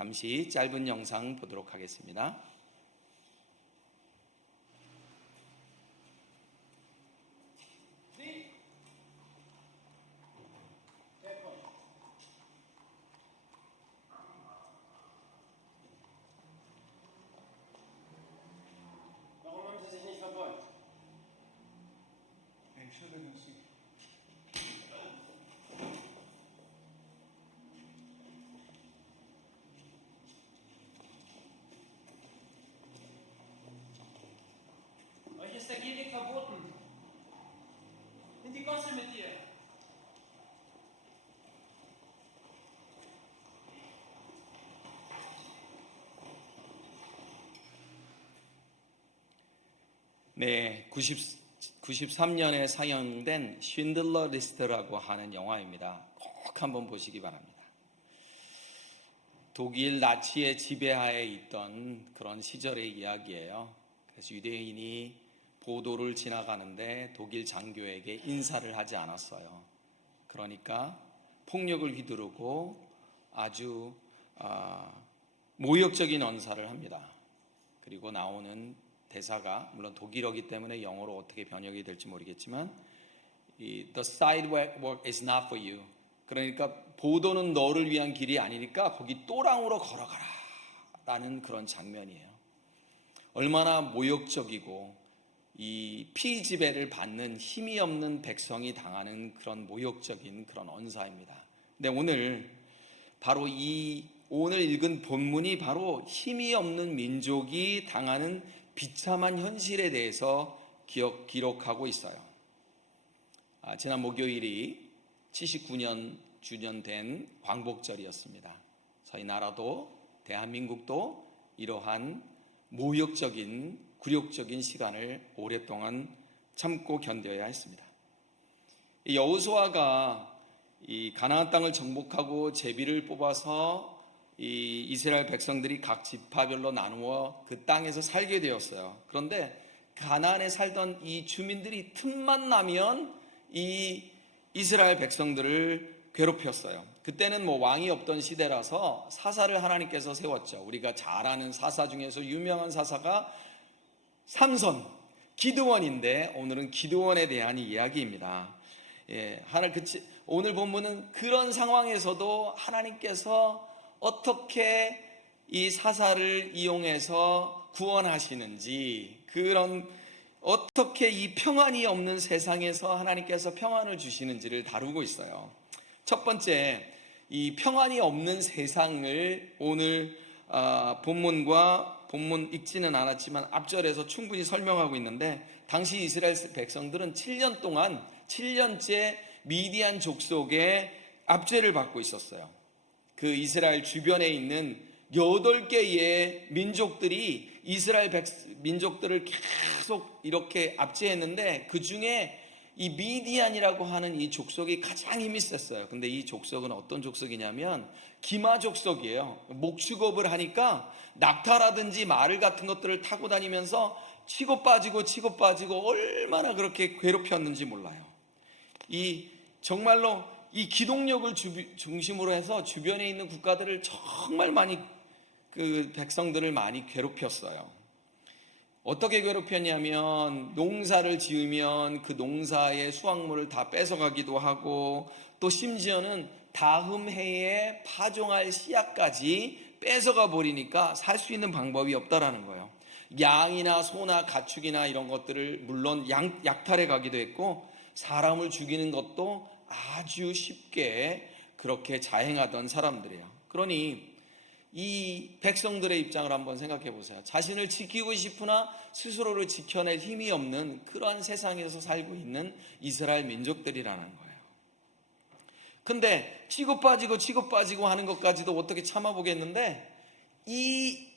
잠시 짧은 영상 보도록 하겠습니다. Euch ist der Gehweg verboten. In die Gosse mit dir. 네, 93년에 상영된 쉰들러 리스트라고 하는 영화입니다. 꼭 한번 보시기 바랍니다. 독일 나치의 지배하에 있던 그런 시절의 이야기예요. 그래서 유대인이 보도를 지나가는데 독일 장교에게 인사를 하지 않았어요. 그러니까 폭력을 휘두르고 아주 모욕적인 언사를 합니다. 그리고 나오는 대사가 물론 독일어기 때문에 영어로 어떻게 번역이 될지 모르겠지만 The sidewalk is not for you. 그러니까 보도는 너를 위한 길이 아니니까 거기 또랑으로 걸어가라 라는 그런 장면이에요. 얼마나 모욕적이고 이 피지배를 받는 힘이 없는 백성이 당하는 그런 모욕적인 그런 언사입니다. 근데 오늘 바로 오늘 읽은 본문이 바로 힘이 없는 민족이 당하는 비참한 현실에 대해서 기록하고 있어요. 지난 목요일이 79년 주년 된 광복절이었습니다. 저희 나라도 대한민국도 이러한 모욕적인 굴욕적인 시간을 오랫동안 참고 견뎌야 했습니다. 여호수아가 이 가나안 땅을 정복하고 제비를 뽑아서 이 이스라엘 백성들이 각 지파별로 나누어 그 땅에서 살게 되었어요. 그런데 가나안에 살던 이 주민들이 틈만 나면 이 이스라엘 백성들을 괴롭혔어요. 그때는 왕이 없던 시대라서 사사를 하나님께서 세웠죠. 우리가 잘 아는 사사 중에서 유명한 사사가 삼손, 기드원인데 오늘은 기드원에 대한 이야기입니다. 오늘 본문은 그런 상황에서도 하나님께서 어떻게 이 사사를 이용해서 구원하시는지, 어떻게 이 평안이 없는 세상에서 하나님께서 평안을 주시는지를 다루고 있어요. 첫 번째, 이 평안이 없는 세상을 오늘 본문 읽지는 않았지만 앞절에서 충분히 설명하고 있는데, 당시 이스라엘 백성들은 7년째 미디안 족속의 압제를 받고 있었어요. 그 이스라엘 주변에 있는 8개의 민족들이 이스라엘 민족들을 계속 이렇게 압제했는데, 그 중에 이 미디안이라고 하는 이 족속이 가장 힘이 셌어요. 근데 이 족속은 어떤 족속이냐면 기마 족속이에요. 목축업을 하니까 낙타라든지 말을 같은 것들을 타고 다니면서 치고 빠지고 얼마나 그렇게 괴롭혔는지 몰라요. 정말로 이 기동력을 중심으로 해서 주변에 있는 국가들을 정말 많이 그 백성들을 많이 괴롭혔어요. 어떻게 괴롭혔냐면 농사를 지으면 그 농사의 수확물을 다 뺏어가기도 하고, 또 심지어는 다음 해에 파종할 씨앗까지 뺏어가 버리니까 살 수 있는 방법이 없다라는 거예요. 양이나 소나 가축이나 이런 것들을 물론 약탈해 가기도 했고, 사람을 죽이는 것도 아주 쉽게 그렇게 자행하던 사람들이에요. 그러니 이 백성들의 입장을 한번 생각해 보세요. 자신을 지키고 싶으나 스스로를 지켜낼 힘이 없는 그러한 세상에서 살고 있는 이스라엘 민족들이라는 거예요. 근데 치고 빠지고 하는 것까지도 어떻게 참아보겠는데, 이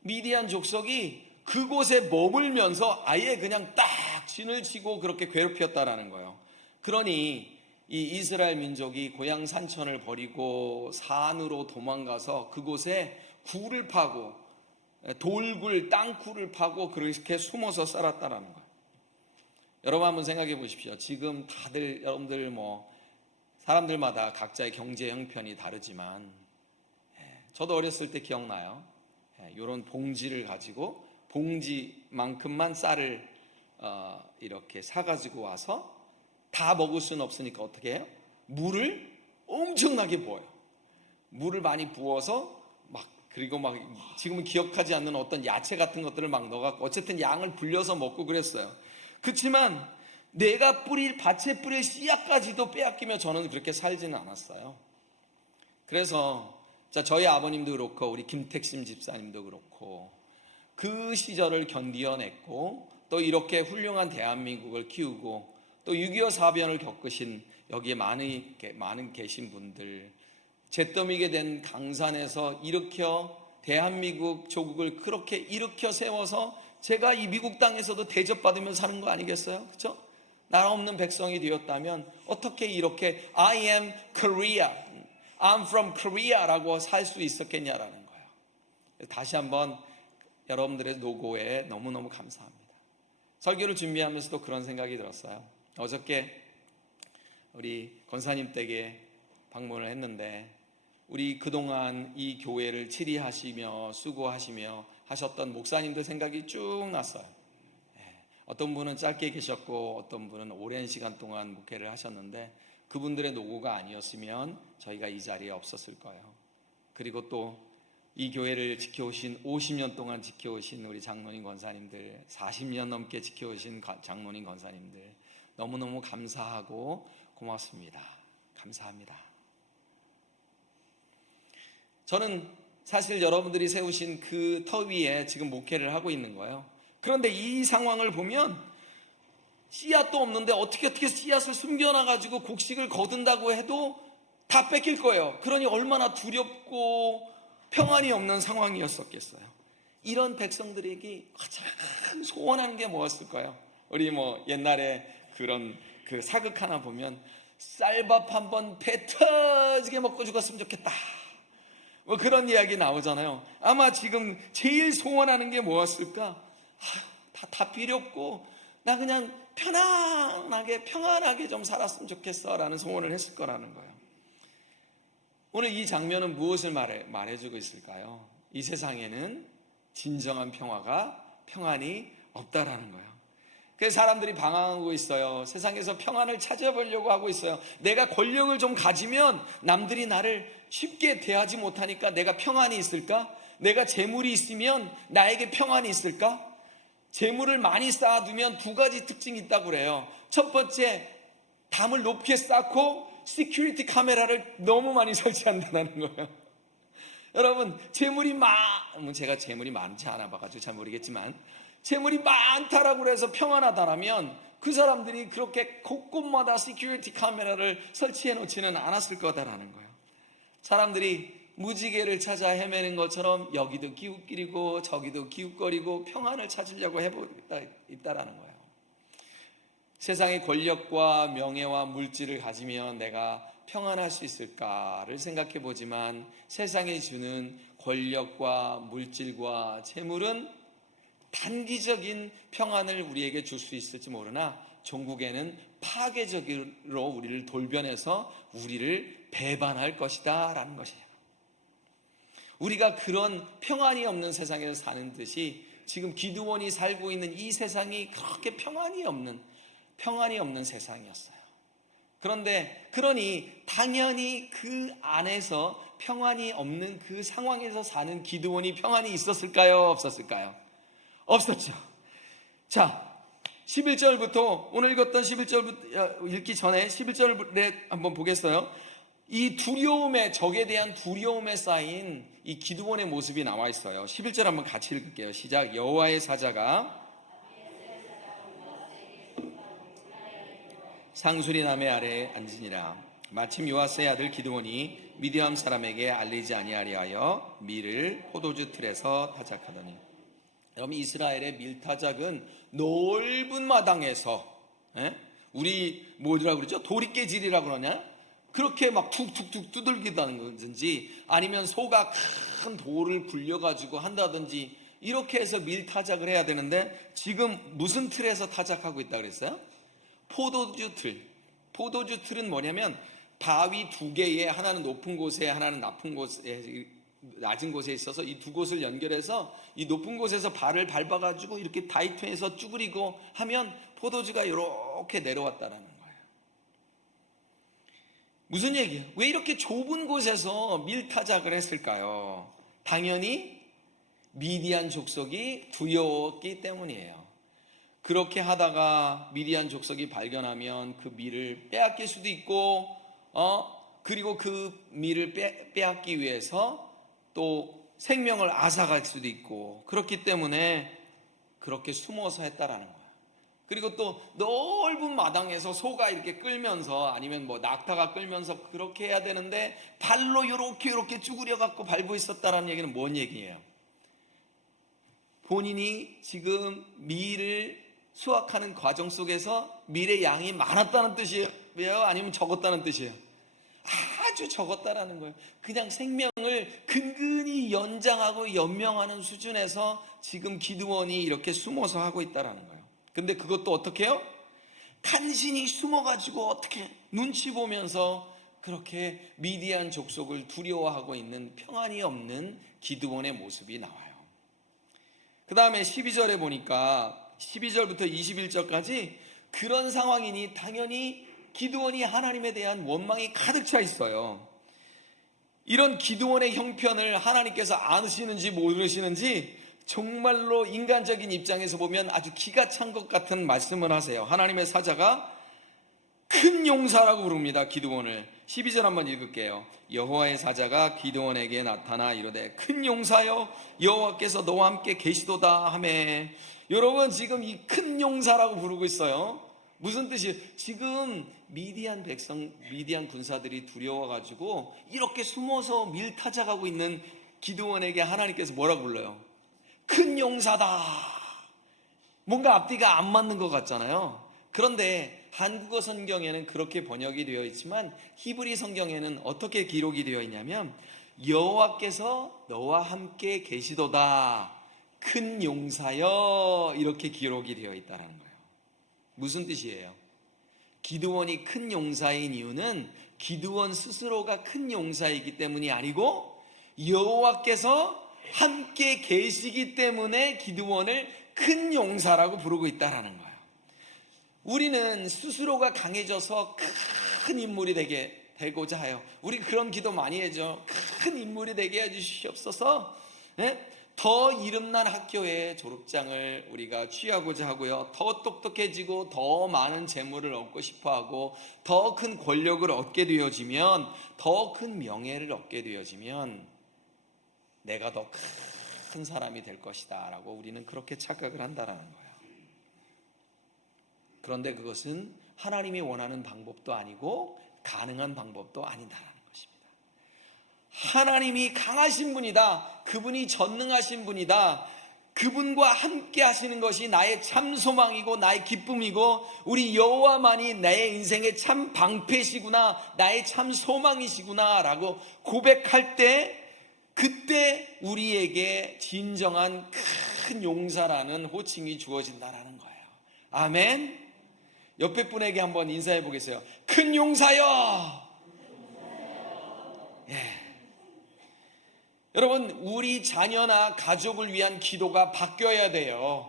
미디안 족속이 그곳에 머물면서 아예 그냥 딱 진을 치고 그렇게 괴롭혔다라는 거예요. 그러니 이 이스라엘 민족이 고향 산천을 버리고 산으로 도망가서 그곳에 굴을 파고, 돌굴, 땅굴을 파고 그렇게 숨어서 살았다라는 거예요. 여러분 한번 생각해 보십시오. 지금 다들 여러분들 사람들마다 각자의 경제 형편이 다르지만 저도 어렸을 때 기억나요. 이런 봉지를 가지고 봉지만큼만 쌀을 이렇게 사가지고 와서 다 먹을 수는 없으니까 어떻게 해요? 물을 엄청나게 부어요. 물을 많이 부어서 그리고 지금은 기억하지 않는 어떤 야채 같은 것들을 막 넣어갖고 어쨌든 양을 불려서 먹고 그랬어요. 그렇지만 내가 밭에 뿌릴 씨앗까지도 빼앗기며 저는 그렇게 살지는 않았어요. 그래서 저희 아버님도 그렇고 우리 김택심 집사님도 그렇고 그 시절을 견디어냈고 또 이렇게 훌륭한 대한민국을 키우고 또 6.25 사변을 겪으신 여기에 많은 계신 분들, 잿더미게 된 강산에서 일으켜 대한민국 조국을 그렇게 일으켜 세워서 제가 이 미국 땅에서도 대접받으며 사는 거 아니겠어요? 그렇죠? 나라 없는 백성이 되었다면 어떻게 이렇게 I am Korea, I'm from Korea라고 살 수 있었겠냐라는 거예요. 다시 한번 여러분들의 노고에 너무너무 감사합니다. 설교를 준비하면서도 그런 생각이 들었어요. 어저께 우리 권사님 댁에 방문을 했는데 우리 그동안 이 교회를 치리하시며 수고하시며 하셨던 목사님들 생각이 쭉 났어요. 어떤 분은 짧게 계셨고 어떤 분은 오랜 시간 동안 목회를 하셨는데 그분들의 노고가 아니었으면 저희가 이 자리에 없었을 거예요. 그리고 또 이 교회를 지켜오신 50년 동안 지켜오신 우리 장로님 권사님들, 40년 넘게 지켜오신 장로님 권사님들 너무너무 감사하고 고맙습니다. 감사합니다. 저는 사실 여러분들이 세우신 그 터 위에 지금 목회를 하고 있는 거예요. 그런데 이 상황을 보면 씨앗도 없는데 어떻게 씨앗을 숨겨놔가지고 곡식을 거둔다고 해도 다 뺏길 거예요. 그러니 얼마나 두렵고 평안이 없는 상황이었었겠어요. 이런 백성들에게 가장 소원하는 게 뭐였을까요? 우리 옛날에 그런 그 사극 하나 보면 쌀밥 한번 배 터지게 먹고 죽었으면 좋겠다. 그런 이야기 나오잖아요. 아마 지금 제일 소원하는 게 뭐였을까? 다 필요 없고 나 그냥 평안하게 좀 살았으면 좋겠어 라는 소원을 했을 거라는 거예요. 오늘 이 장면은 무엇을 말해주고 있을까요? 이 세상에는 진정한 평안이 없다라는 거예요. 그래서 사람들이 방황하고 있어요. 세상에서 평안을 찾아보려고 하고 있어요. 내가 권력을 좀 가지면 남들이 나를 쉽게 대하지 못하니까 내가 평안이 있을까? 내가 재물이 있으면 나에게 평안이 있을까? 재물을 많이 쌓아두면 두 가지 특징이 있다고 그래요. 첫 번째, 담을 높게 쌓고 시큐리티 카메라를 너무 많이 설치한다는 거예요. 여러분, 제가 재물이 많지 않아 봐가지고 잘 모르겠지만 재물이 많다라고 해서 평안하다라면 그 사람들이 그렇게 곳곳마다 시큐리티 카메라를 설치해 놓지는 않았을 거다라는 거예요. 사람들이 무지개를 찾아 헤매는 것처럼 여기도 기웃거리고 저기도 기웃거리고 평안을 찾으려고 있다라는 거예요. 세상의 권력과 명예와 물질을 가지면 내가 평안할 수 있을까를 생각해 보지만 세상이 주는 권력과 물질과 재물은 단기적인 평안을 우리에게 줄 수 있을지 모르나 종국에는 파괴적으로 우리를 돌변해서 우리를 배반할 것이다 라는 것이에요. 우리가 그런 평안이 없는 세상에서 사는 듯이 지금 기드온이 살고 있는 이 세상이 그렇게 평안이 없는 세상이었어요. 그러니 당연히 그 안에서 평안이 없는 그 상황에서 사는 기드온이 평안이 있었을까요? 없었을까요? 없었죠. 자, 11절부터 오늘 읽었던 11절부터 읽기 전에 11절을 한번 보겠어요. 이 적에 대한 두려움에 쌓인 이 기드온의 모습이 나와 있어요. 11절 한번 같이 읽을게요. 시작. 여호와의 사자가 상수리 나무 아래에 앉으니라. 마침 요아스의 아들 기드온이 미디안 사람에게 알리지 아니하리하여 밀을 포도주 틀에서 타작하더니. 여러분, 이스라엘의 밀타작은 넓은 마당에서 우리 뭐라고 그러죠? 도리깨질이라고 그러냐? 그렇게 막 툭툭툭 두들기다는 거든지 아니면 소가 큰 돌을 굴려가지고 한다든지 이렇게 해서 밀타작을 해야 되는데 지금 무슨 틀에서 타작하고 있다 그랬어요? 포도주 틀은 뭐냐면 바위 두 개에 하나는 높은 곳에 하나는 낮은 곳에 낮은 곳에 있어서 이 두 곳을 연결해서 이 높은 곳에서 발을 밟아가지고 이렇게 다이통해서 쭈그리고 하면 포도주가 이렇게 내려왔다라는 거예요. 무슨 얘기예요? 왜 이렇게 좁은 곳에서 밀타작을 했을까요? 당연히 미디안 족속이 두려웠기 때문이에요. 그렇게 하다가 미디안 족속이 발견하면 그 밀을 빼앗길 수도 있고, 그리고 그 밀을 빼앗기 위해서 또 생명을 앗아갈 수도 있고, 그렇기 때문에 그렇게 숨어서 했다라는 거예요. 그리고 또 넓은 마당에서 소가 이렇게 끌면서, 아니면 뭐 낙타가 끌면서 그렇게 해야 되는데 발로 요렇게 쭈그려 갖고 밟고 있었다라는 얘기는 뭔 얘기예요? 본인이 지금 밀을 수확하는 과정 속에서 밀의 양이 많았다는 뜻이에요? 아니면 적었다는 뜻이에요? 아주 적었다라는 거예요. 그냥 생명을 근근히 연장하고 연명하는 수준에서 지금 기드원이 이렇게 숨어서 하고 있다라는 거예요. 근데 그것도 어떻게 해요? 간신히 숨어가지고 어떻게 눈치 보면서 그렇게 미디안 족속을 두려워하고 있는 평안이 없는 기드원의 모습이 나와요. 그 다음에 12절에 보니까 12절부터 21절까지 그런 상황이니 당연히 기드원이 하나님에 대한 원망이 가득 차 있어요. 이런 기드원의 형편을 하나님께서 아시는지 모르시는지 정말로 인간적인 입장에서 보면 아주 기가 찬 것 같은 말씀을 하세요. 하나님의 사자가 큰 용사라고 부릅니다. 기드원을. 12절 한번 읽을게요. 여호와의 사자가 기드원에게 나타나 이르되 큰 용사여 여호와께서 너와 함께 계시도다 하매. 여러분, 지금 이 큰 용사라고 부르고 있어요. 무슨 뜻이에요? 지금 미디안 군사들이 두려워가지고 이렇게 숨어서 밀타작하고 있는 기드원에게 하나님께서 뭐라고 불러요? 큰 용사다. 뭔가 앞뒤가 안 맞는 것 같잖아요. 그런데 한국어 성경에는 그렇게 번역이 되어 있지만 히브리 성경에는 어떻게 기록이 되어 있냐면 여호와께서 너와 함께 계시도다 큰 용사여, 이렇게 기록이 되어 있다는 거예요. 무슨 뜻이에요? 기드원이 큰 용사인 이유는 기드원 스스로가 큰 용사이기 때문이 아니고 여호와께서 함께 계시기 때문에 기드원을 큰 용사라고 부르고 있다는 거예요. 우리는 스스로가 강해져서 큰 인물이 되고자 해요. 우리 그런 기도 많이 해죠. 큰 인물이 되게 해주시옵소서. 네? 더 이름난 학교의 졸업장을 우리가 취하고자 하고요. 더 똑똑해지고 더 많은 재물을 얻고 싶어하고 더 큰 권력을 얻게 되어지면, 더 큰 명예를 얻게 되어지면 내가 더 큰 사람이 될 것이다 라고 우리는 그렇게 착각을 한다라는 거예요. 그런데 그것은 하나님이 원하는 방법도 아니고 가능한 방법도 아니다라는 것입니다. 하나님이 강하신 분이다. 그분이 전능하신 분이다. 그분과 함께 하시는 것이 나의 참 소망이고 나의 기쁨이고 우리 여호와만이 나의 인생의 참 방패시구나, 나의 참 소망이시구나 라고 고백할 때, 그때 우리에게 진정한 큰 용사라는 호칭이 주어진다라는 거예요. 아멘. 옆에 분에게 한번 인사해 보겠어요. 큰 용사여. 예. 여러분, 우리 자녀나 가족을 위한 기도가 바뀌어야 돼요.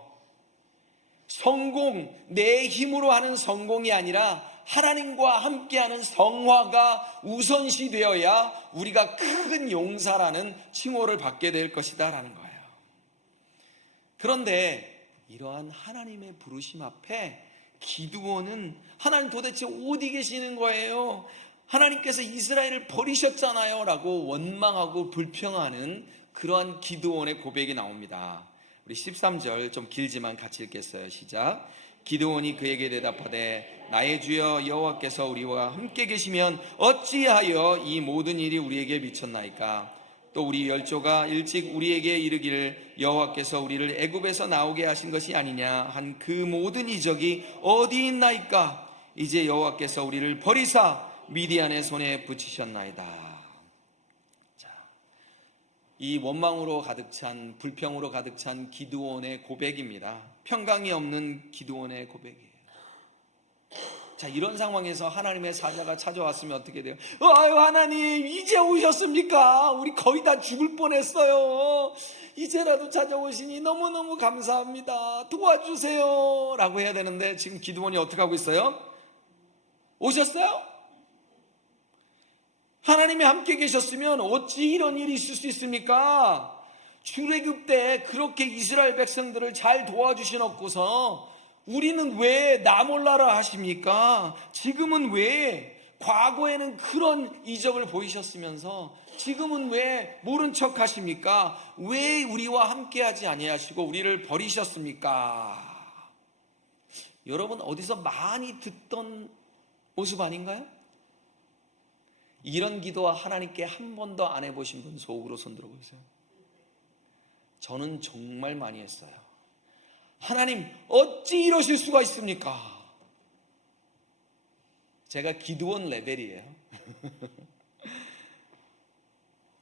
성공, 내 힘으로 하는 성공이 아니라 하나님과 함께하는 성화가 우선시 되어야 우리가 큰 용사라는 칭호를 받게 될 것이다 라는 거예요. 그런데 이러한 하나님의 부르심 앞에 기드원은 하나님 도대체 어디 계시는 거예요? 하나님께서 이스라엘을 버리셨잖아요 라고 원망하고 불평하는 그러한 기드원의 고백이 나옵니다. 우리 13절 좀 길지만 같이 읽겠어요. 시작. 기드원이 그에게 대답하되 나의 주여 여호와께서 우리와 함께 계시면 어찌하여 이 모든 일이 우리에게 미쳤나이까? 또 우리 열조가 일찍 우리에게 이르기를 여호와께서 우리를 애굽에서 나오게 하신 것이 아니냐 한 그 모든 이적이 어디 있나이까? 이제 여호와께서 우리를 버리사 미디안의 손에 붙이셨나이다. 자, 이 원망으로 가득 찬, 불평으로 가득 찬 기드원의 고백입니다. 평강이 없는 기드원의 고백이에요. 자, 이런 상황에서 하나님의 사자가 찾아왔으면 어떻게 돼요? 아유, 하나님, 이제 오셨습니까? 우리 거의 다 죽을 뻔했어요. 이제라도 찾아오시니 너무너무 감사합니다. 도와주세요. 라고 해야 되는데 지금 기드온이 어떻게 하고 있어요? 오셨어요? 하나님이 함께 계셨으면 어찌 이런 일이 있을 수 있습니까? 출애굽 때 그렇게 이스라엘 백성들을 잘 도와주시놓고서 우리는 왜 나 몰라라 하십니까? 지금은 왜 과거에는 그런 이적을 보이셨으면서 지금은 왜 모른 척 하십니까? 왜 우리와 함께 하지 아니하시고 우리를 버리셨습니까? 여러분 어디서 많이 듣던 모습 아닌가요? 이런 기도와 하나님께 한 번도 안 해보신 분 속으로 손들어 보세요. 저는 정말 많이 했어요. 하나님 어찌 이러실 수가 있습니까? 제가 기드온 레벨이에요.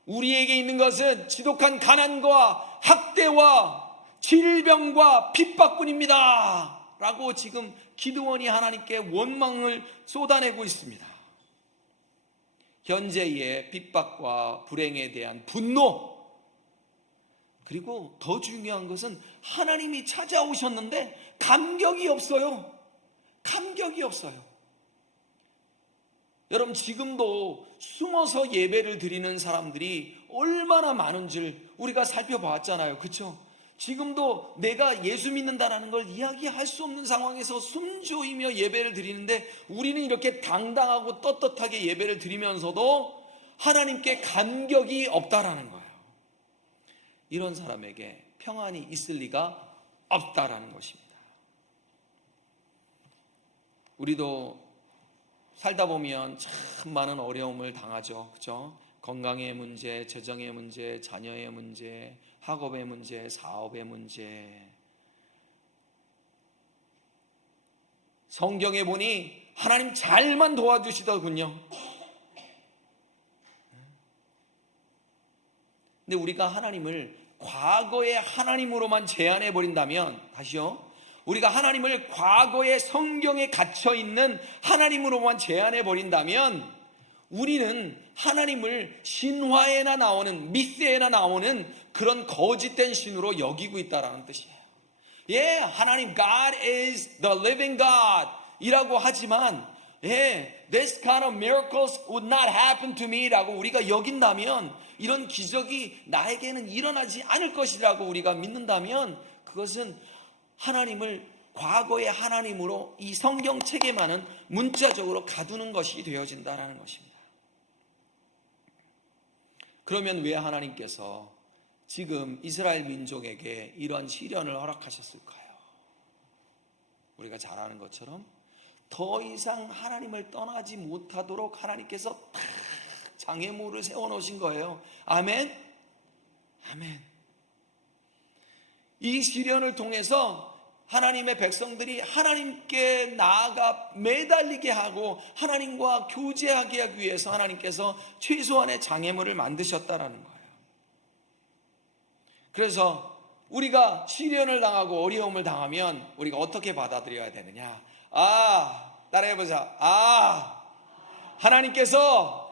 우리에게 있는 것은 지독한 가난과 학대와 질병과 핍박뿐입니다 라고 지금 기드온이 하나님께 원망을 쏟아내고 있습니다. 현재의 핍박과 불행에 대한 분노, 그리고 더 중요한 것은 하나님이 찾아오셨는데 감격이 없어요. 감격이 없어요. 여러분 지금도 숨어서 예배를 드리는 사람들이 얼마나 많은 줄 우리가 살펴봤잖아요. 그렇죠? 지금도 내가 예수 믿는다는 걸 이야기할 수 없는 상황에서 숨조이며 예배를 드리는데 우리는 이렇게 당당하고 떳떳하게 예배를 드리면서도 하나님께 감격이 없다라는 거예요. 이런 사람에게 평안이 있을 리가 없다라는 것입니다. 우리도 살다 보면 참 많은 어려움을 당하죠. 그렇죠? 건강의 문제, 재정의 문제, 자녀의 문제, 학업의 문제, 사업의 문제. 성경에 보니 하나님 잘만 도와주시더군요. 근데 우리가 하나님을 과거의 하나님으로만 제한해 버린다면, 다시요, 우리가 하나님을 과거의 성경에 갇혀 있는 하나님으로만 제한해 버린다면 우리는 하나님을 신화에나 나오는, 미스에나 나오는 그런 거짓된 신으로 여기고 있다라는 뜻이에요. 예, 하나님 God is the living God 이라고 하지만 this kind of miracles would not happen to me 라고 우리가 여긴다면, 이런 기적이 나에게는 일어나지 않을 것이라고 우리가 믿는다면 그것은 하나님을 과거의 하나님으로 이 성경책에만은 문자적으로 가두는 것이 되어진다라는 것입니다. 그러면 왜 하나님께서 지금 이스라엘 민족에게 이런 시련을 허락하셨을까요? 우리가 잘 아는 것처럼 더 이상 하나님을 떠나지 못하도록 하나님께서 딱 장애물을 세워놓으신 거예요. 아멘? 아멘. 이 시련을 통해서 하나님의 백성들이 하나님께 나아가 매달리게 하고 하나님과 교제하게 하기 위해서 하나님께서 최소한의 장애물을 만드셨다라는 거예요. 그래서 우리가 시련을 당하고 어려움을 당하면 우리가 어떻게 받아들여야 되느냐? 따라해보자. 하나님께서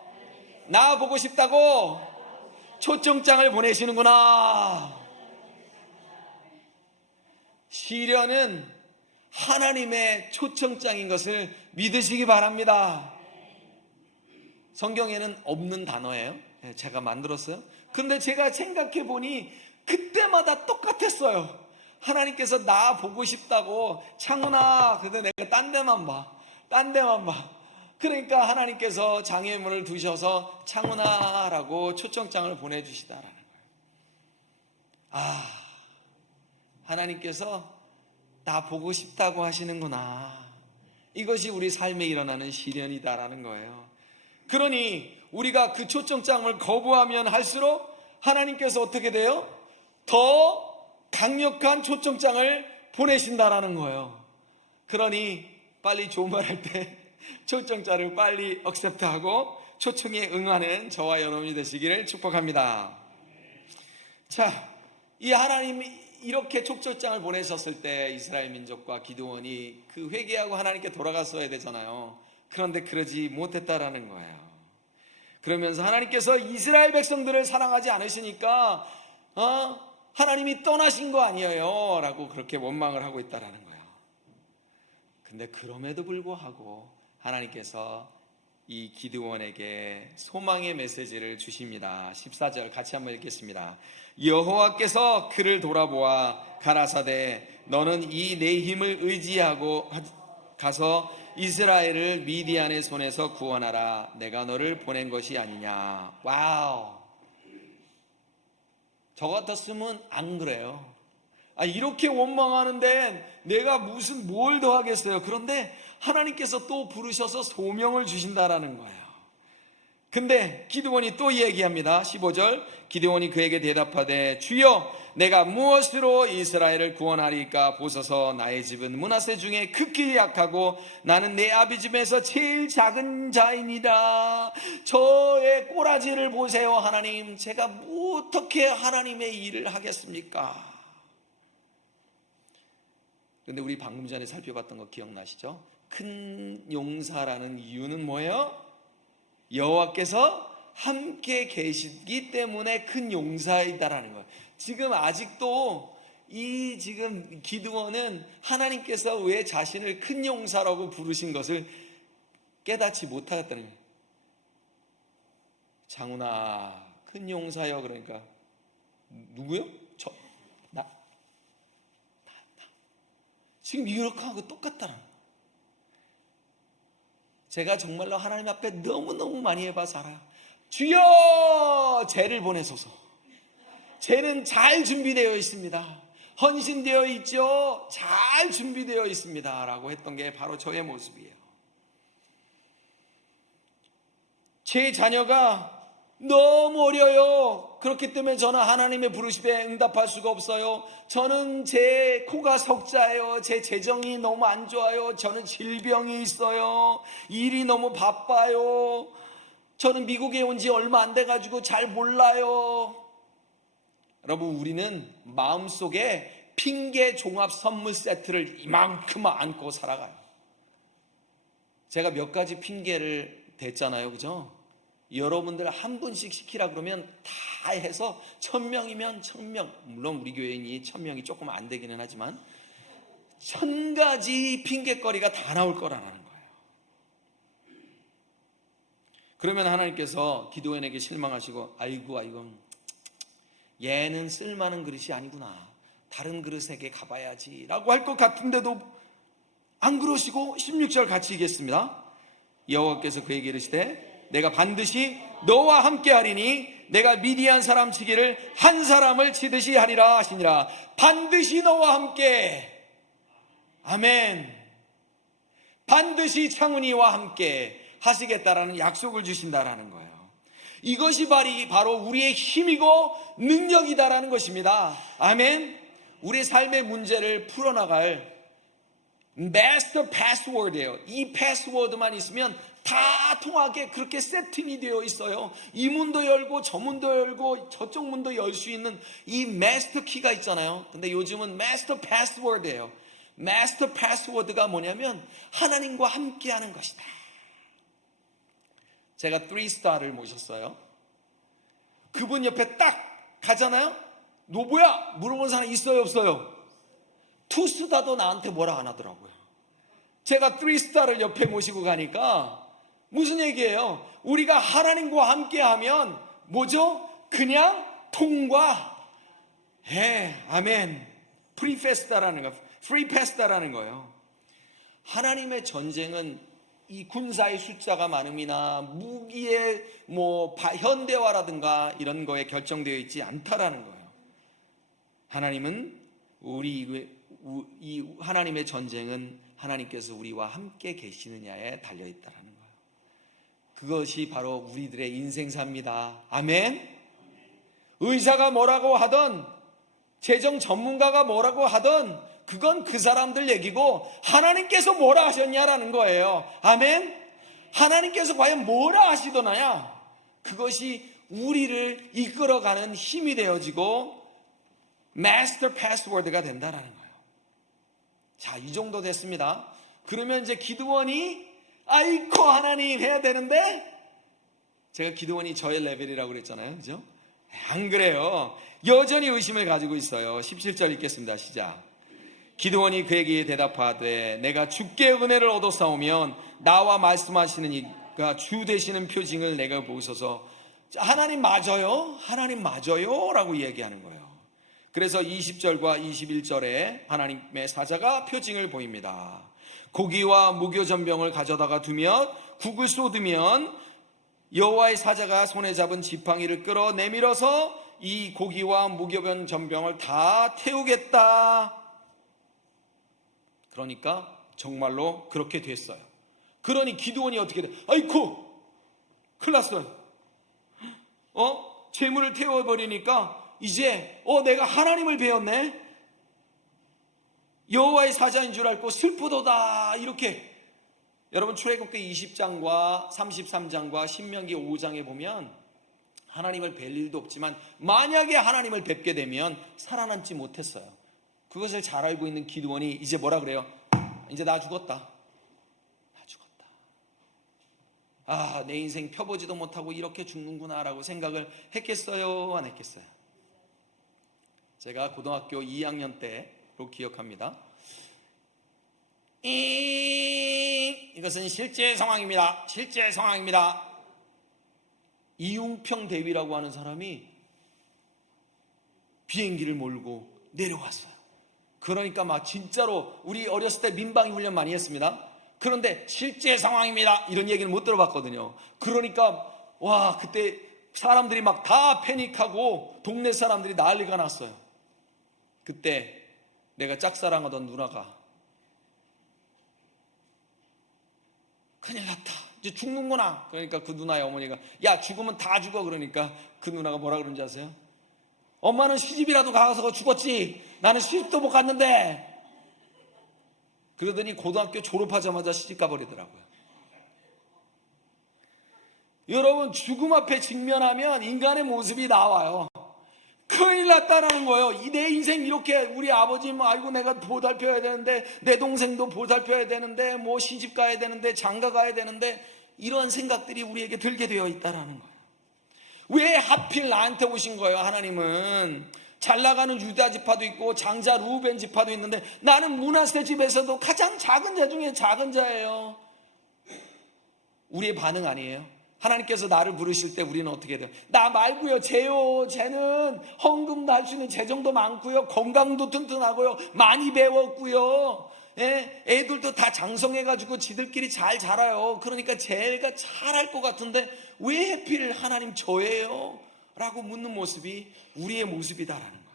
나 보고 싶다고 초청장을 보내시는구나. 시련은 하나님의 초청장인 것을 믿으시기 바랍니다. 성경에는 없는 단어예요. 제가 만들었어요. 그런데 제가 생각해 보니 그때마다 똑같았어요. 하나님께서 나 보고 싶다고, 창훈아, 그래도 내가 딴 데만 봐. 그러니까 하나님께서 장애물을 두셔서 창훈아라고 초청장을 보내주시다라는 거예요. 하나님께서 나 보고 싶다고 하시는구나. 이것이 우리 삶에 일어나는 시련이다라는 거예요. 그러니 우리가 그 초청장을 거부하면 할수록 하나님께서 어떻게 돼요? 더 강력한 초청장을 보내신다라는 거예요. 그러니 빨리 좋은 말 할 때 초청장을 빨리 액셉트하고 초청에 응하는 저와 여러분이 되시기를 축복합니다. 자, 이 하나님이 이렇게 촉촉장을 보내셨을 때 이스라엘 민족과 기드온이 그 회개하고 하나님께 돌아갔어야 되잖아요. 그런데 그러지 못했다라는 거예요. 그러면서 하나님께서 이스라엘 백성들을 사랑하지 않으시니까 하나님이 떠나신 거 아니에요 라고 그렇게 원망을 하고 있다라는 거예요. 근데 그럼에도 불구하고 하나님께서 이 기드온에게 소망의 메시지를 주십니다. 14절 같이 한번 읽겠습니다. 여호와께서 그를 돌아보아 가라사대 너는 이 내 힘을 의지하고 가서 이스라엘을 미디안의 손에서 구원하라. 내가 너를 보낸 것이 아니냐. 와우. 저 같았으면 안 그래요. 이렇게 원망하는데 내가 무슨 뭘 더 하겠어요. 그런데 하나님께서 또 부르셔서 소명을 주신다라는 거예요. 근데 기드온이 또 얘기합니다. 15절 기드온이 그에게 대답하되 주여 내가 무엇으로 이스라엘을 구원하리까 보소서 나의 집은 므낫세 중에 극히 약하고 나는 내 아비 집에서 제일 작은 자이니라. 저의 꼬라지를 보세요. 하나님 제가 어떻게 하나님의 일을 하겠습니까? 근데 우리 방금 전에 살펴봤던 거 기억나시죠? 큰 용사라는 이유는 뭐예요? 여호와께서 함께 계시기 때문에 큰 용사이다라는 거예요. 지금 아직도 이 지금 기드온은 하나님께서 왜 자신을 큰 용사라고 부르신 것을 깨닫지 못하였다는 거예요. 장훈아 큰 용사여. 그러니까 누구요? 나. 지금 이렇게 하고 똑같다는 거예요. 제가 정말로 하나님 앞에 너무너무 많이 해봐서 알아요. 주여 죄를 보내소서. 죄는 잘 준비되어 있습니다. 헌신되어 있죠. 잘 준비되어 있습니다 라고 했던 게 바로 저의 모습이에요. 제 자녀가 너무 어려요. 그렇기 때문에 저는 하나님의 부르심에 응답할 수가 없어요. 저는 제 코가 석자예요. 제 재정이 너무 안 좋아요. 저는 질병이 있어요. 일이 너무 바빠요. 저는 미국에 온 지 얼마 안 돼가지고 잘 몰라요. 여러분 우리는 마음속에 핑계 종합 선물 세트를 이만큼 안고 살아가요. 제가 몇 가지 핑계를 댔잖아요. 그죠? 여러분들 한 분씩 시키라 그러면 다 해서 1000명이면 1000명, 물론 우리 교인이 1000명이 조금 안 되기는 하지만 1000가지 핑계거리가 다 나올 거라는 거예요. 그러면 하나님께서 기드온에게 실망하시고 아이고 얘는 쓸만한 그릇이 아니구나, 다른 그릇에게 가봐야지 라고 할 것 같은데도 안 그러시고 16절 같이 읽겠습니다. 여호와께서 그에게 이르시되 내가 반드시 너와 함께 하리니 내가 미디안 사람 치기를 한 사람을 치듯이 하리라 하시니라. 반드시 너와 함께. 아멘. 반드시 창은이와 함께 하시겠다라는 약속을 주신다라는 거예요. 이것이 바로 우리의 힘이고 능력이다라는 것입니다. 아멘. 우리 삶의 문제를 풀어나갈 마스터 패스워드예요. 이 패스워드만 있으면 다 통하게 그렇게 세팅이 되어 있어요. 이 문도 열고 저 문도 열고 저쪽 문도 열 수 있는 이 마스터 키가 있잖아요. 근데 요즘은 마스터 패스워드예요. 마스터 패스워드가 뭐냐면 하나님과 함께하는 것이다. 제가 3스타를 모셨어요. 그분 옆에 딱 가잖아요. 노보야 물어본 사람 있어요 없어요? 2스타도 나한테 뭐라 안 하더라고요. 제가 3스타를 옆에 모시고 가니까 무슨 얘기예요? 우리가 하나님과 함께하면 뭐죠? 그냥 통과. 아멘. 프리패스다라는 거, 프리패스다라는 거예요. 하나님의 전쟁은 이 군사의 숫자가 많음이나 무기의 현대화라든가 이런 거에 결정되어 있지 않다라는 거예요. 하나님은 이 하나님의 전쟁은 하나님께서 우리와 함께 계시느냐에 달려 있다라는 거예요. 그것이 바로 우리들의 인생사입니다. 아멘. 의사가 뭐라고 하던, 재정 전문가가 뭐라고 하던 그건 그 사람들 얘기고 하나님께서 뭐라 하셨냐라는 거예요. 아멘. 하나님께서 과연 뭐라 하시더냐, 그것이 우리를 이끌어가는 힘이 되어지고 마스터 패스워드가 된다라는 거예요. 자, 이 정도 됐습니다. 그러면 이제 기드원이 아이코 하나님 해야 되는데, 제가 기드원이 저의 레벨이라고 그랬잖아요. 그죠? 안 그래요. 여전히 의심을 가지고 있어요. 17절 읽겠습니다. 시작. 기드원이 그에게 대답하되 내가 주께 은혜를 얻어싸우면 나와 말씀하시는 이가 주 되시는 표징을 내가 보소서. 하나님 맞아요? 하나님 맞아요? 라고 얘기하는 거예요. 그래서 20절과 21절에 하나님의 사자가 표징을 보입니다. 고기와 무교전병을 가져다가 두면 국을 쏟으면 여호와의 사자가 손에 잡은 지팡이를 끌어 내밀어서 이 고기와 무교전병을 다 태우겠다. 그러니까 정말로 그렇게 됐어요. 그러니 기드온이 어떻게 돼? 아이쿠 큰일 났어요. 재물을 태워버리니까 이제 내가 하나님을 배웠네. 여호와의 사자인 줄 알고 슬프도다. 이렇게 여러분 출애굽기 20장과 33장과 신명기 5장에 보면 하나님을 뵐 일도 없지만 만약에 하나님을 뵙게 되면 살아남지 못했어요. 그것을 잘 알고 있는 기드온이 이제 뭐라 그래요? 이제 나 죽었다. 나 죽었다. 아, 내 인생 펴보지도 못하고 이렇게 죽는구나 라고 생각을 했겠어요? 안 했겠어요? 제가 고등학교 2학년 때로 기억합니다. 이것은 실제 상황입니다. 실제 상황입니다. 이웅평 대위라고 하는 사람이 비행기를 몰고 내려왔어요. 그러니까 막 진짜로 우리 어렸을 때 민방위 훈련 많이 했습니다. 그런데 실제 상황입니다 이런 얘기는 못 들어봤거든요. 그러니까 와, 그때 사람들이 막 다 패닉하고 동네 사람들이 난리가 났어요. 그때 내가 짝사랑하던 누나가 큰일 났다, 이제 죽는구나. 그러니까 그 누나의 어머니가 야, 죽으면 다 죽어. 그러니까 그 누나가 뭐라 그러는지 아세요? 엄마는 시집이라도 가서 죽었지 나는 시집도 못 갔는데. 그러더니 고등학교 졸업하자마자 시집 가버리더라고요. 여러분, 죽음 앞에 직면하면 인간의 모습이 나와요. 큰일 났다라는 거예요. 내 인생 이렇게 우리 아버지 아이고 내가 보살펴야 되는데, 내 동생도 보살펴야 되는데, 뭐 시집 가야 되는데, 장가 가야 되는데, 이런 생각들이 우리에게 들게 되어 있다라는 거예요. 왜 하필 나한테 오신 거예요? 하나님은 잘 나가는 유다 지파도 있고 장자 루벤 지파도 있는데 나는 므낫세 집에서도 가장 작은 자 중에 작은 자예요. 우리의 반응 아니에요? 하나님께서 나를 부르실 때 우리는 어떻게 돼요? 나 말고요, 쟤는 헌금도 할 수 있는 재정도 많고요, 건강도 튼튼하고요, 많이 배웠고요, 애들도 다 장성해가지고 지들끼리 잘 자라요. 그러니까 쟤가 잘할 것 같은데 왜 하필 하나님 저예요? 라고 묻는 모습이 우리의 모습이다라는 거예요.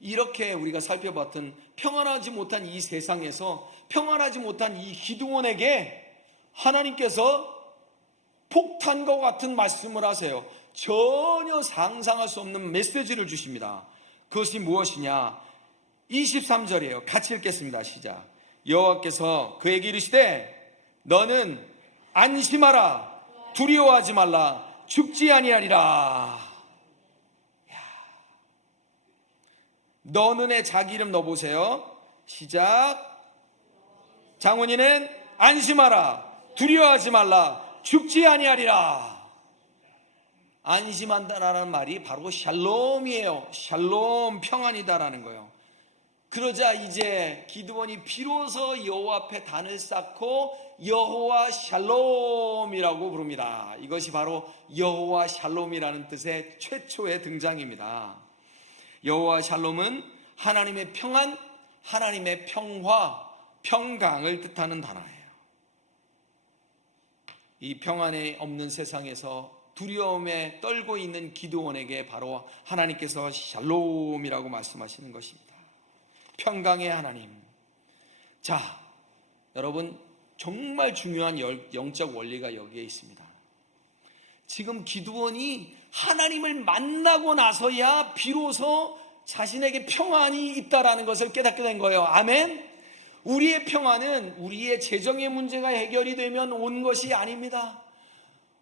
이렇게 우리가 살펴봤던 평안하지 못한 이 세상에서 평안하지 못한 이 기드온에게 하나님께서 폭탄과 같은 말씀을 하세요. 전혀 상상할 수 없는 메시지를 주십니다. 그것이 무엇이냐? 23절이에요. 같이 읽겠습니다. 시작. 여호와께서 그에게 이르시되 너는 안심하라, 두려워하지 말라, 죽지 아니하리라. 너는의 자기 이름 넣어보세요. 시작. 장훈이는 안심하라, 두려워하지 말라, 죽지 아니하리라. 안심한다라는 말이 바로 샬롬이에요. 샬롬, 평안이다라는 거예요. 그러자 이제 기드온이 비로소 여호와 앞에 단을 쌓고 여호와 샬롬이라고 부릅니다. 이것이 바로 여호와 샬롬이라는 뜻의 최초의 등장입니다. 여호와 샬롬은 하나님의 평안, 하나님의 평화, 평강을 뜻하는 단어예요. 이 평안에 없는 세상에서 두려움에 떨고 있는 기드온에게 바로 하나님께서 샬롬이라고 말씀하시는 것입니다. 평강의 하나님. 자, 여러분, 정말 중요한 영적 원리가 여기에 있습니다. 지금 기드온이 하나님을 만나고 나서야 비로소 자신에게 평안이 있다라는 것을 깨닫게 된 거예요. 아멘. 우리의 평안은 우리의 재정의 문제가 해결이 되면 온 것이 아닙니다.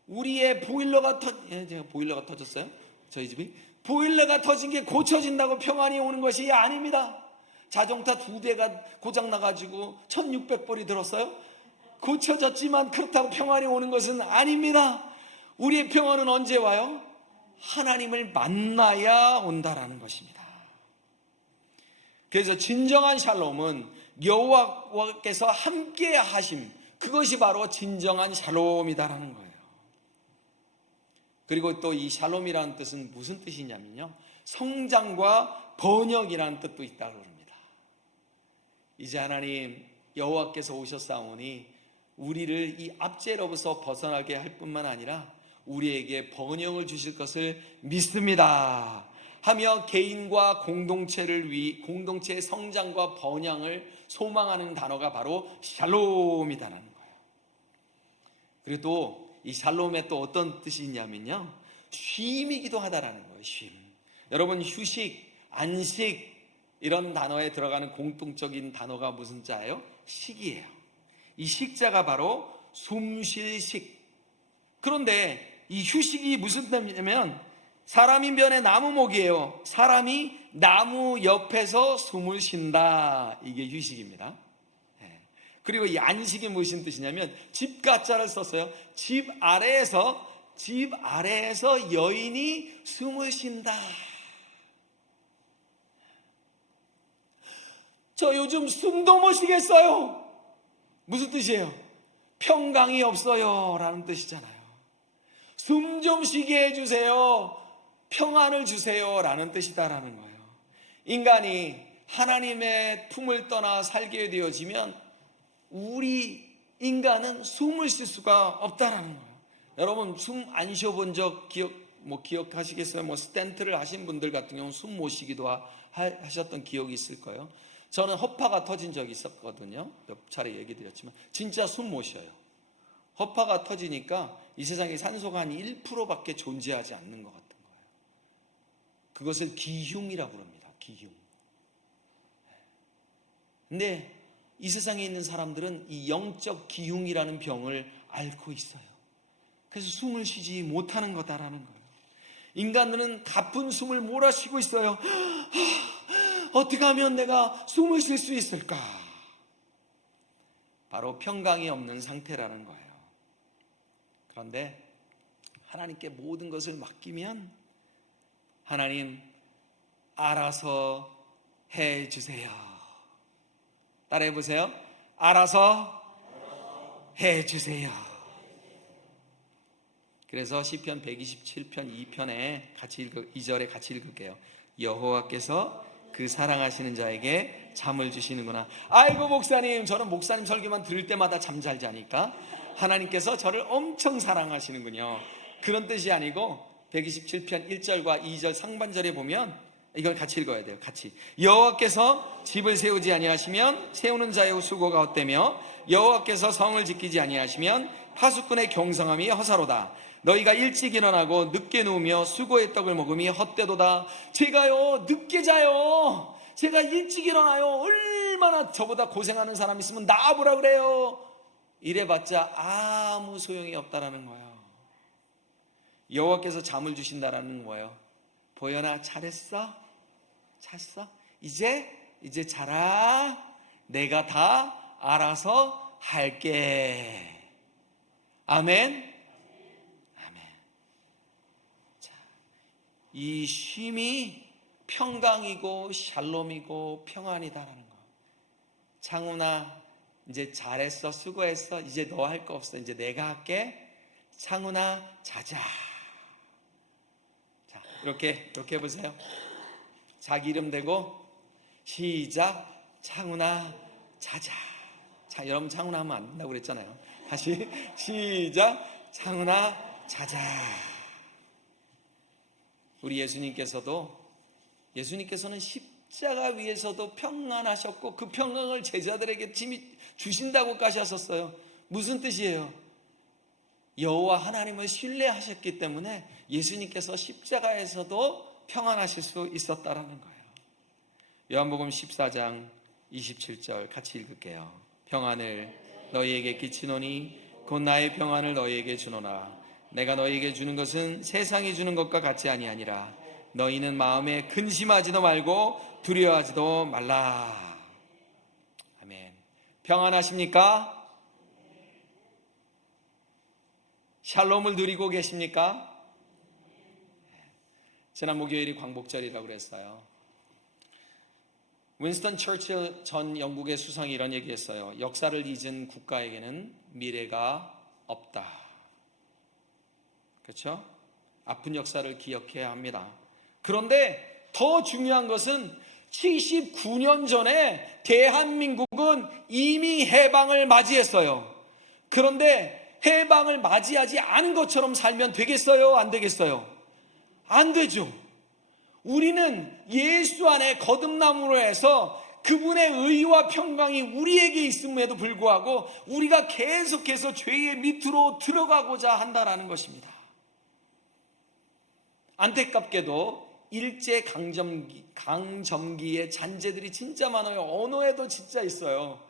우리의 보일러가 제가 보일러가 터졌어요? 저희 집이 보일러가 터진 게 고쳐진다고 평안이 오는 것이 아닙니다. 자동차 2대가 고장 나가지고 1600불이 들었어요. 고쳐졌지만 그렇다고 평안이 오는 것은 아닙니다. 우리의 평안은 언제 와요? 하나님을 만나야 온다라는 것입니다. 그래서 진정한 샬롬은 여호와께서 함께 하심, 그것이 바로 진정한 샬롬이다라는 거예요. 그리고 또 이 샬롬이라는 뜻은 무슨 뜻이냐면요, 성장과 번영이라는 뜻도 있다고 합니다. 이제 하나님 여호와께서 오셨사오니 우리를 이 압제로부터 벗어나게 할 뿐만 아니라 우리에게 번영을 주실 것을 믿습니다 하며 개인과 공동체의 성장과 번영을 소망하는 단어가 바로 샬롬이다라는 거예요. 그리고 또 이 샬롬에 또 어떤 뜻이 있냐면요, 쉼이기도 하다라는 거예요. 쉼. 여러분, 휴식, 안식 이런 단어에 들어가는 공통적인 단어가 무슨 자예요? 식이에요. 이 식자가 바로 숨쉴 식. 그런데 이 휴식이 무슨 뜻이냐면 사람이 변의 나무목이에요. 사람이 나무 옆에서 숨을 쉰다. 이게 휴식입니다. 그리고 이 안식이 무슨 뜻이냐면 집가자를 썼어요. 집 아래에서 여인이 숨을 쉰다. 저 요즘 숨도 못 쉬겠어요. 무슨 뜻이에요? 평강이 없어요 라는 뜻이잖아요. 숨 좀 쉬게 해주세요, 평안을 주세요 라는 뜻이다라는 거예요. 인간이 하나님의 품을 떠나 살게 되어지면 우리 인간은 숨을 쉴 수가 없다라는 거예요. 여러분, 숨 안 쉬어본 적 기억하시겠어요? 스텐트를 하신 분들 같은 경우는 숨 못 쉬기도 하셨던 기억이 있을 거예요. 저는 허파가 터진 적이 있었거든요. 몇 차례 얘기 드렸지만 진짜 숨 못 쉬어요. 허파가 터지니까 이 세상에 산소가 한 1%밖에 존재하지 않는 것 같은 거예요. 그것을 기흉이라고 부릅니다. 기흉. 근데 이 세상에 있는 사람들은 이 영적 기흉이라는 병을 앓고 있어요. 그래서 숨을 쉬지 못하는 거다라는 거예요. 인간들은 가쁜 숨을 몰아쉬고 있어요. 어떻게 하면 내가 숨을 쉴 수 있을까? 바로 평강이 없는 상태라는 거예요. 그런데 하나님께 모든 것을 맡기면 하나님 알아서 해주세요. 따라해 보세요. 알아서 해주세요. 그래서 시편 127편 2편에 2절에 같이 읽을게요. 여호와께서 그 사랑하시는 자에게 잠을 주시는구나. 아이고 목사님, 저는 목사님 설교만 들을 때마다 잠 잘 자니까 하나님께서 저를 엄청 사랑하시는군요. 그런 뜻이 아니고 127편 1절과 2절 상반절에 보면 이걸 같이 읽어야 돼요. 같이. 여호와께서 집을 세우지 아니하시면 세우는 자의 수고가 헛되며 여호와께서 성을 지키지 아니하시면 파수꾼의 경성함이 허사로다. 너희가 일찍 일어나고 늦게 누우며 수고의 떡을 먹음이 헛되도다. 제가요 늦게 자요, 제가 일찍 일어나요, 얼마나 저보다 고생하는 사람 있으면 나와보라 그래요. 이래봤자 아무 소용이 없다라는 거예요. 여호와께서 잠을 주신다라는 거예요. 보현아, 잘했어? 잤어? 이제 자라. 내가 다 알아서 할게. 아멘. 자, 이 쉼이 평강이고 샬롬이고 평안이다라는 거. 창훈아, 이제 잘했어, 수고했어, 이제 너 할 거 없어, 이제 내가 할게. 창훈아, 자자. 자, 이렇게 해보세요. 자기 이름 대고 시작. 창훈아, 자자. 자, 여러분 창훈아 하면 안 된다고 그랬잖아요. 다시 시작. 창훈아, 자자. 우리 예수님께서는 십자가 위에서도 평안하셨고 그 평강을 제자들에게 주신다고까지 하셨어요. 무슨 뜻이에요? 여호와 하나님을 신뢰하셨기 때문에 예수님께서 십자가에서도 평안하실 수 있었다라는 거예요. 요한복음 14장 27절 같이 읽을게요. 평안을 너희에게 끼치노니 곧 나의 평안을 너희에게 주노라. 내가 너희에게 주는 것은 세상이 주는 것과 같지 아니하니라. 너희는 마음에 근심하지도 말고 두려워하지도 말라. 아멘. 평안하십니까? 샬롬을 누리고 계십니까? 지난 목요일이 광복절이라고 그랬어요. 윈스턴 처칠 전 영국의 수상이 이런 얘기했어요. 역사를 잊은 국가에게는 미래가 없다. 그렇죠? 아픈 역사를 기억해야 합니다. 그런데 더 중요한 것은 79년 전에 대한민국은 이미 해방을 맞이했어요. 그런데 해방을 맞이하지 않은 것처럼 살면 되겠어요? 안 되겠어요? 안 되죠. 우리는 예수 안에 거듭남으로 해서 그분의 의와 평강이 우리에게 있음에도 불구하고 우리가 계속해서 죄의 밑으로 들어가고자 한다는 것입니다. 안타깝게도 일제 강점기의 잔재들이 진짜 많아요. 언어에도 진짜 있어요.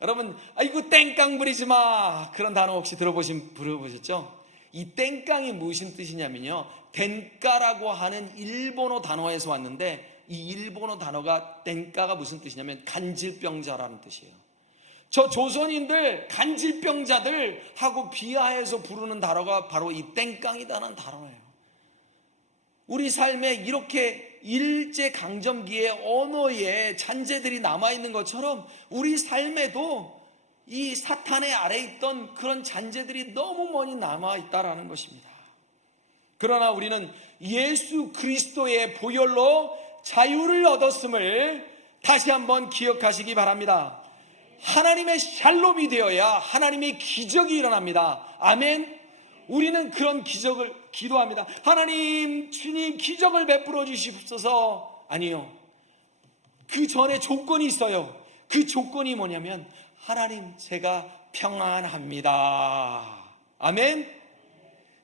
여러분, 아이고 땡깡 부리지 마, 그런 단어 혹시 들어보셨죠? 이 땡깡이 무슨 뜻이냐면요, 덴까라고 하는 일본어 단어에서 왔는데, 이 일본어 단어가 덴까가 무슨 뜻이냐면 간질병자라는 뜻이에요. 저 조선인들 간질병자들 하고 비하해서 부르는 단어가 바로 이 땡깡이라는 단어예요. 우리 삶에 이렇게 일제강점기의 언어에 잔재들이 남아있는 것처럼 우리 삶에도 이 사탄의 아래에 있던 그런 잔재들이 너무 많이 남아있다라는 것입니다. 그러나 우리는 예수 그리스도의 보혈로 자유를 얻었음을 다시 한번 기억하시기 바랍니다. 하나님의 샬롬이 되어야 하나님의 기적이 일어납니다. 아멘. 우리는 그런 기적을 기도합니다. 하나님, 주님 기적을 베풀어 주시옵소서. 아니요, 그 전에 조건이 있어요. 그 조건이 뭐냐면 하나님, 제가 평안합니다. 아멘.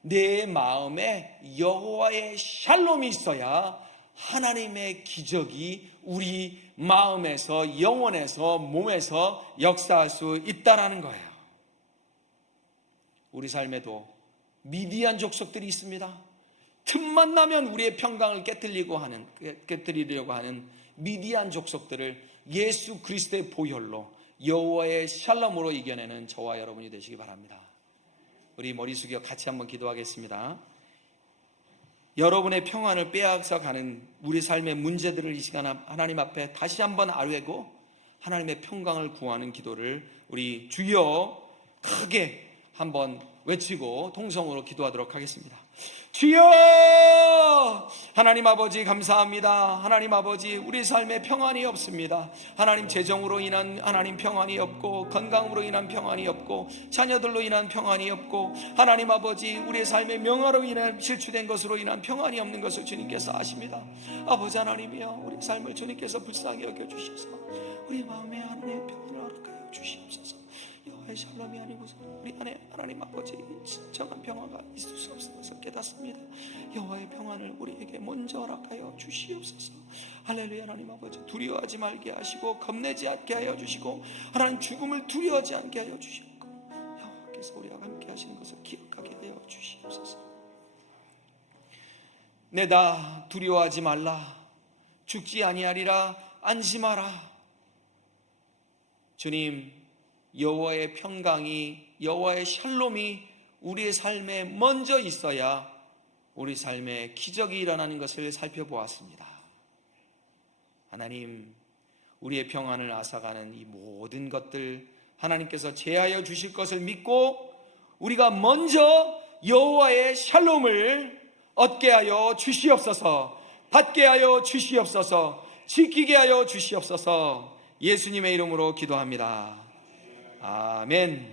내 마음에 여호와의 샬롬이 있어야 하나님의 기적이 우리 마음에서, 영혼에서, 몸에서 역사할 수 있다는 거예요. 우리 삶에도 미디안 족속들이 있습니다. 틈만 나면 우리의 평강을 깨뜨리려고 하는 미디안 족속들을 예수 그리스도의 보혈로, 여호와의 샬롬으로 이겨내는 저와 여러분이 되시기 바랍니다. 우리 머리 숙여 같이 한번 기도하겠습니다. 여러분의 평안을 빼앗아가는 우리 삶의 문제들을 이 시간 하나님 앞에 다시 한번 아뢰고 하나님의 평강을 구하는 기도를 우리 주여 크게 한번 외치고 통성으로 기도하도록 하겠습니다. 주여! 하나님 아버지 감사합니다. 하나님 아버지, 우리 삶에 평안이 없습니다. 하나님, 재정으로 인한 하나님 평안이 없고, 건강으로 인한 평안이 없고, 자녀들로 인한 평안이 없고, 하나님 아버지, 우리의 삶의 명화로 인한 실추된 것으로 인한 평안이 없는 것을 주님께서 아십니다. 아버지 하나님이여, 우리 삶을 주님께서 불쌍히 여겨주셔서 우리 마음에 하나님의 평안을 허락하여 주시옵소서. 여호와의 샬롬이 아니고서 우리 안에 하나님 아버지 진정한 평화가 있을 수 없어서 깨닫습니다. 여호와의 평안을 우리에게 먼저 허락하여 주시옵소서. 할렐루야. 하나님 아버지, 두려워하지 말게 하시고 겁내지 않게 하여 주시고, 하나님 죽음을 두려워하지 않게 하여 주시고, 여호와께서 우리와 함께 하시는 것을 기억하게 하여 주시옵소서. 내다 두려워하지 말라, 죽지 아니하리라, 안심하라. 주님, 여호와의 평강이, 여호와의 샬롬이 우리의 삶에 먼저 있어야 우리 삶에 기적이 일어나는 것을 살펴보았습니다. 하나님, 우리의 평안을 앗아가는 이 모든 것들 하나님께서 제하여 주실 것을 믿고 우리가 먼저 여호와의 샬롬을 얻게 하여 주시옵소서. 받게 하여 주시옵소서. 지키게 하여 주시옵소서. 예수님의 이름으로 기도합니다. 아멘.